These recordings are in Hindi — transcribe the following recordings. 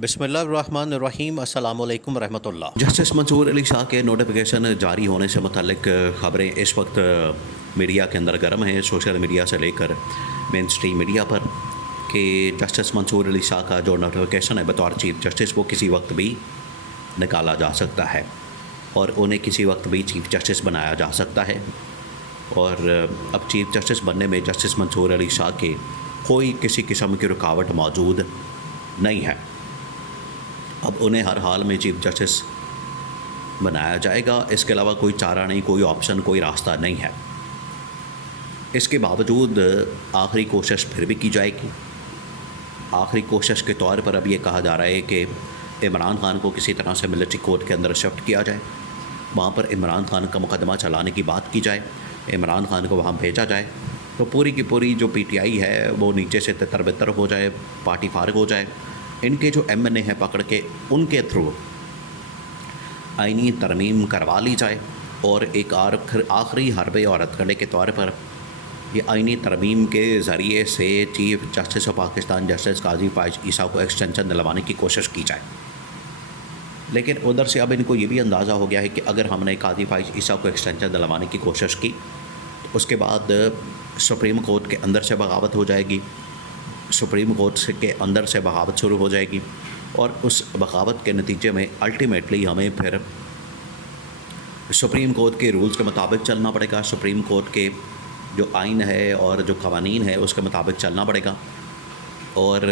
बिस्मिल्लाहिर्रहमानिर्रहीम अस्सलामु अलैकुम रहमतुल्लाह। जस्टिस मंसूर अली शाह के नोटिफिकेशन जारी होने से मुतल्लिक ख़बरें इस वक्त मीडिया के अंदर गर्म हैं, सोशल मीडिया से लेकर मेन स्ट्रीम मीडिया पर, कि जस्टिस मंसूर अली शाह का जो नोटिफिकेशन है बतौर चीफ जस्टिस वो किसी वक्त भी निकाला जा सकता है और उन्हें किसी वक्त भी चीफ जस्टिस बनाया जा सकता है। और अब चीफ जस्टिस बनने में जस्टिस मंसूर अली शाह के कोई किसी किस्म की रुकावट मौजूद नहीं है। अब उन्हें हर हाल में चीफ जस्टिस बनाया जाएगा, इसके अलावा कोई चारा नहीं, कोई ऑप्शन, कोई रास्ता नहीं है। इसके बावजूद आखिरी कोशिश फिर भी की जाएगी। आखिरी कोशिश के तौर पर अब ये कहा जा रहा है कि इमरान खान को किसी तरह से मिलिट्री कोर्ट के अंदर शिफ्ट किया जाए, वहाँ पर इमरान खान का मुकदमा चलाने की बात की जाए, इमरान खान को वहाँ भेजा जाए, तो पूरी की पूरी जो PTI है वो नीचे से तितर बितर हो जाए, पार्टी फारग हो जाए। इनके जो MNA हैं पकड़ के उनके थ्रू आईनी तरमीम करवा ली जाए और एक आखिरी हरबे और हथकंडे के तौर पर ये आईनी तरमीम के ज़रिए से chief justice of Pakistan justice Qazi Faez Isa को एक्सटेंशन दिलवाने की कोशिश की जाए। लेकिन उधर से अब इनको ये भी अंदाज़ा हो गया है कि अगर हमने काजी फाइज ईसा को एक्सटेंशन दिलवाने की कोशिश की तो उसके बाद सुप्रीम कोर्ट के अंदर से बगावत हो जाएगी, सुप्रीम कोर्ट के अंदर से बगावत शुरू हो जाएगी और उस बगावत के नतीजे में अल्टीमेटली हमें फिर सुप्रीम कोर्ट के रूल्स के मुताबिक चलना पड़ेगा, सुप्रीम कोर्ट के जो आइन है और जो कवानीन है उसके मुताबिक चलना पड़ेगा। और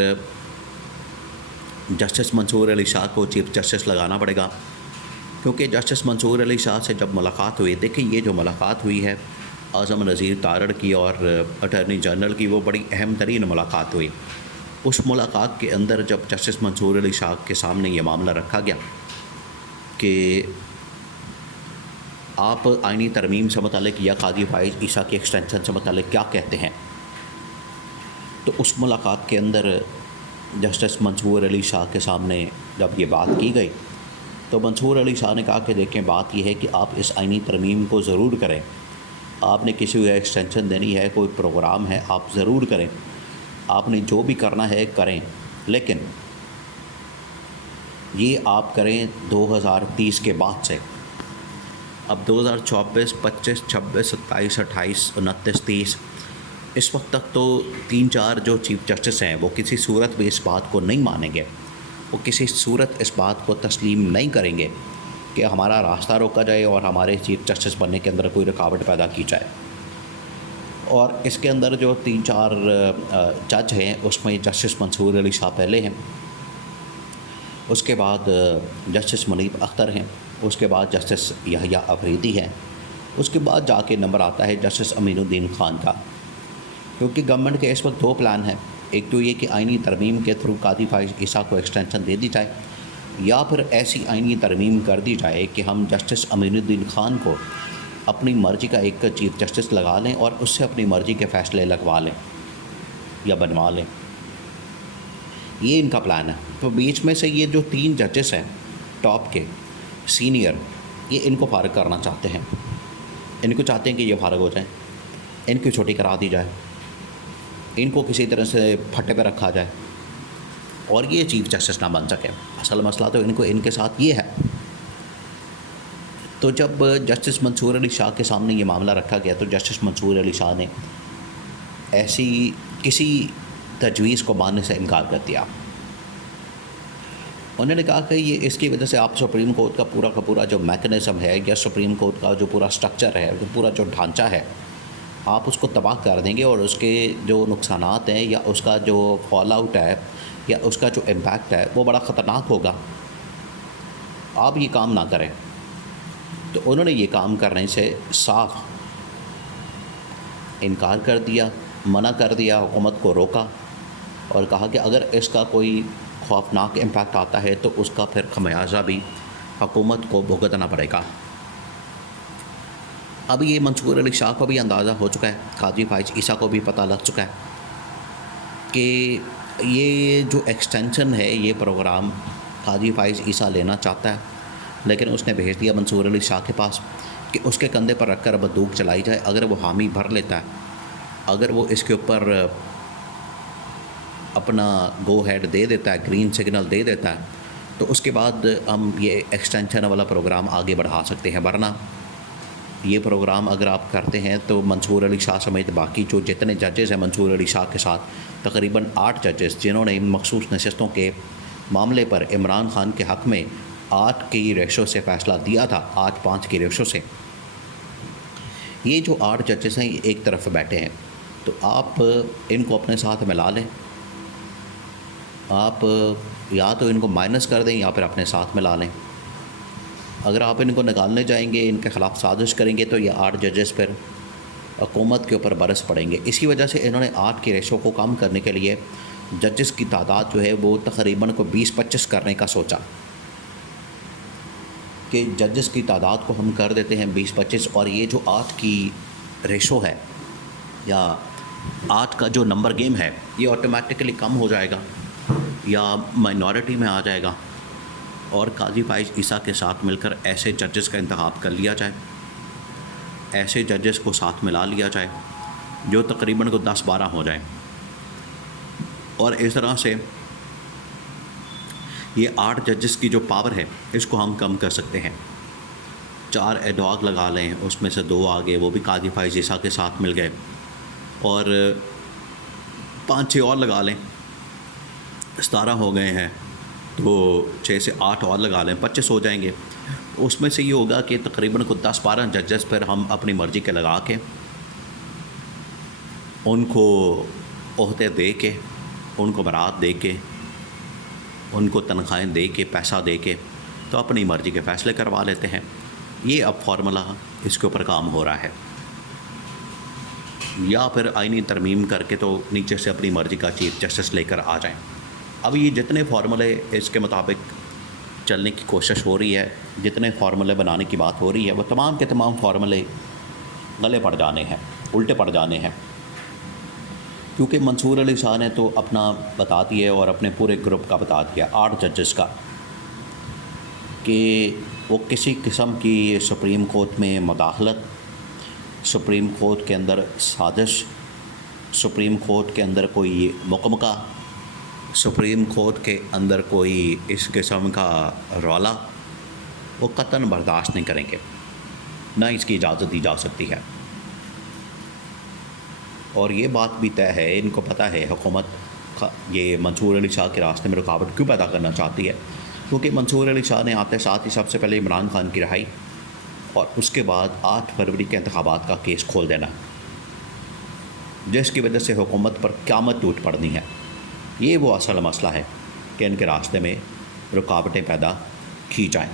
जस्टिस मंसूर अली शाह को चीफ जस्टिस लगाना पड़ेगा, क्योंकि जस्टिस मंसूर अली शाह से जब मुलाकात हुई, देखिए ये जो मुलाकात हुई है आज़म नज़ीर तारड़ की और अटॉर्नी जनरल की, वो बड़ी अहम तरीन मुलाकात हुई। उस मुलाकात के अंदर जब जस्टिस मंसूर अली शाह के सामने ये मामला रखा गया कि आप आईनी तरमीम से मुतालिक या काजी फाइज ईसा की एक्सटेंशन से मुतालिक क्या कहते हैं, तो उस मुलाकात के अंदर जस्टिस मंसूर अली शाह के सामने जब ये बात की गई तो मंसूर अली शाह ने कहा कि देखें, बात यह है कि आप इस आईनी तरमीम को ज़रूर करें, आपने किसी को एक्सटेंशन देनी है, कोई प्रोग्राम है, आप ज़रूर करें, आपने जो भी करना है करें, लेकिन ये आप करें 2030 के बाद से। अब 2024, 25, 26, 27, 28, 29, 30 इस वक्त तक तो 3-4 जो चीफ जस्टिस हैं वो किसी सूरत भी इस बात को नहीं मानेंगे, वो किसी सूरत इस बात को तस्लीम नहीं करेंगे कि हमारा रास्ता रोका जाए और हमारे चीफ जस्टिस बनने के अंदर कोई रुकावट पैदा की जाए। और इसके अंदर जो 3-4 जज हैं उसमें जस्टिस मंसूर अली शाह पहले हैं, उसके बाद जस्टिस मुनीब अख्तर हैं, उसके बाद जस्टिस यहया अफरीदी हैं, उसके बाद जाके नंबर आता है जस्टिस अमीनुद्दीन ख़ान का। क्योंकि गवर्नमेंट के इस वक्त 2 प्लान हैं, एक तो ये कि आईनी तरमीम के थ्रू काजी फाइज ईसा को एक्सटेंशन दे दी जाए, या फिर ऐसी आईनी तरमीम कर दी जाए कि हम जस्टिस अमीनुद्दीन ख़ान को अपनी मर्ज़ी का एक चीफ जस्टिस लगा लें और उससे अपनी मर्ज़ी के फ़ैसले लगवा लें या बनवा लें। ये इनका प्लान है। तो बीच में से ये जो 3 जजेस हैं टॉप के सीनियर, ये इनको फ़ारिग करना चाहते हैं, इनको चाहते हैं कि ये फ़ारिग हो जाएं, इनकी छुट्टी करा दी जाए, इनको किसी तरह से फट्टे पे रखा जाए और ये चीफ जस्टिस ना बन सके। असल मसला तो इनको इनके साथ ये है। तो जब जस्टिस मंसूर अली शाह के सामने ये मामला रखा गया तो जस्टिस मंसूर अली शाह ने ऐसी किसी तजवीज़ को मानने से इनकार कर दिया। उन्होंने कहा कि ये इसकी वजह से आप सुप्रीम कोर्ट का पूरा जो मैकेनिज़्म है या सुप्रीम कोर्ट का जो पूरा स्ट्रक्चर है, जो पूरा जो ढांचा है, आप उसको तबाह कर देंगे और उसके जो नुकसानात हैं या उसका जो फॉल आउट है या उसका जो इम्पैक्ट है वो बड़ा ख़तरनाक होगा, आप ये काम ना करें। तो उन्होंने ये काम करने से साफ इनकार कर दिया, मना कर दिया, हुकूमत को रोका और कहा कि अगर इसका कोई खौफनाक इम्पैक्ट आता है तो उसका फिर खमियाजा भी हुकूमत को भुगतना पड़ेगा। अब ये मंसूर अली शाह को भी अंदाज़ा हो चुका है, काजी फाइज ईसा को भी पता लग चुका है कि ये जो एक्सटेंशन है, ये प्रोग्राम काजी फाइज ईसा लेना चाहता है, लेकिन उसने भेज दिया मंसूर अली शाह के पास कि उसके कंधे पर रखकर बंदूक चलाई जाए। अगर वो हामी भर लेता है, अगर वो इसके ऊपर अपना गो हेड दे देता है, ग्रीन सिग्नल दे देता है, तो उसके बाद हम ये एक्सटेंशन वाला प्रोग्राम आगे बढ़ा सकते हैं। वरना ये प्रोग्राम अगर आप करते हैं तो मंसूर अली शाह समेत बाकी जो जितने जजेस हैं मंसूर अली शाह के साथ तकरीबन 8 जजेस जिन्होंने इन मखसूस नशस्तों के मामले पर इमरान खान के हक़ में 8 की रेशो से फ़ैसला दिया था, 8-5 की रेशो से, ये जो 8 जजेस हैं ये एक तरफ बैठे हैं। तो आप इनको अपने साथ मिला लें, आप या तो इनको माइनस कर दें या फिर अपने साथ मिला लें। अगर आप इनको निकालने जाएंगे, इनके ख़िलाफ़ साजिश करेंगे तो ये 8 जजेस फिर हुकूमत के ऊपर बरस पड़ेंगे। इसी वजह से इन्होंने 8 की रेशो को कम करने के लिए जजेस की तादाद जो है वो तकरीबन को 20-25 करने का सोचा कि जजेस की तादाद को हम कर देते हैं 20-25, और ये जो 8 की रेशो है या 8 का जो नंबर गेम है ये ऑटोमेटिकली कम हो जाएगा या माइनॉरिटी में आ जाएगा, और काजी फाइज ईसा के साथ मिलकर ऐसे जजेस का इंतखाब कर लिया जाए, ऐसे जजेस को साथ मिला लिया जाए जो तकरीबन को 10-12 हो जाए, और इस तरह से ये 8 जजेस की जो पावर है इसको हम कम कर सकते हैं। 4 एडॉग लगा लें, उसमें से 2 आ गए, वो भी काजी फाइज ईसा के साथ मिल गए, और 5-6 और लगा लें, 17 हो गए हैं, तो 6 से 8 और लगा लें, 25 हो जाएंगे। उसमें से ये होगा कि तकरीबन को 10-12 जजेस पर हम अपनी मर्ज़ी के लगा के उनको ओहदे दे के, उनको बरात दे के, उनको तनख्वाहें दे के, पैसा दे के, तो अपनी मर्ज़ी के फ़ैसले करवा लेते हैं। ये अब फार्मूला इसके ऊपर काम हो रहा है। या फिर आईनी तरमीम करके तो नीचे से अपनी मर्ज़ी का चीफ जस्टिस लेकर आ जाएं। अब ये जितने फार्मूले इसके मुताबिक चलने की कोशिश हो रही है, जितने फार्मूले बनाने की बात हो रही है, वो तमाम के तमाम फार्मूले गले पड़ जाने हैं, उल्टे पड़ जाने हैं, क्योंकि मंसूर अली शाह ने तो अपना बता दिया और अपने पूरे ग्रुप का बता दिया 8 जजेस का कि वो किसी किस्म की सुप्रीम कोर्ट में मुदाखलत, सुप्रीम कोर्ट के अंदर साजिश, सुप्रीम कोर्ट के अंदर कोई मुकमका, सुप्रीम कोर्ट के अंदर कोई इस किस्म का रौला, वो कतन बर्दाश्त नहीं करेंगे, ना इसकी इजाज़त दी जा सकती है। और ये बात भी तय है, इनको पता है हुकूमत का ये मंसूर अली शाह के रास्ते में रुकावट क्यों पैदा करना चाहती है, क्योंकि मंसूर अली शाह ने आते साथ ही सबसे पहले इमरान खान की रिहाई और उसके बाद 8 फरवरी के इंतखाबात का केस खोल देना, जिसकी वजह से हुकूमत पर क़यामत टूट पड़नी है। ये वो असल मसला है कि इनके रास्ते में रुकावटें पैदा की जाएँ।